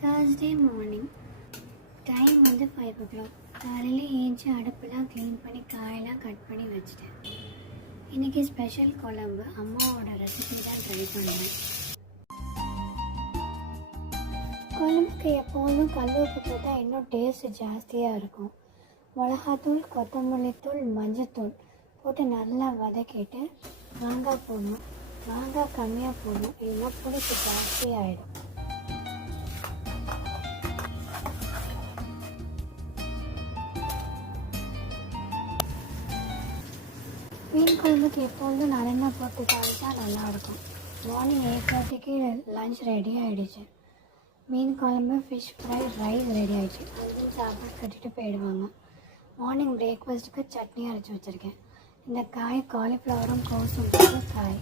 Thursday morning. Time வந்து 5 o'clock. காலையில் ஏஞ்சி அடுப்பெல்லாம் க்ளீன் பண்ணி காயெல்லாம் கட் பண்ணி வச்சுட்டேன். இன்றைக்கி ஸ்பெஷல் குழம்பு அம்மாவோட ரெசிபி தான் ட்ரை பண்ணுறேன். குழம்புக்கு எப்போதும் கல் உப்பு போட்டால் இன்னும் டேஸ்ட் ஜாஸ்தியாக இருக்கும். மிளகாத்தூள், கொத்தமல்லி தூள், மஞ்சத்தூள் போட்டு நல்லா வதக்கிட்டு மாங்காய் போடணும். மாங்காய் கம்மியாக போடணும், இல்லைன்னா புளிப்பு ஜாஸ்தி ஆகிடும். மீன் குழம்புக்கு எப்போதும் நல்லெண்ணெய் போட்டு தாளித்தா நல்லாயிருக்கும். மார்னிங் 8:30க்கு லன்ச் ரெடி ஆகிடுச்சு. மீன் குழம்பு, ஃபிஷ் ஃப்ரை, ரைஸ் ரெடி ஆகிடுச்சு. அதுவும் சாப்பாடு கட்டிட்டு போயிடுவாங்க. மார்னிங் பிரேக்ஃபாஸ்ட்டுக்கு சட்னி அரைச்சி வச்சுருக்கேன். இந்த காய் காலிஃப்ளவரும் கோஸும் போட்டு காய்.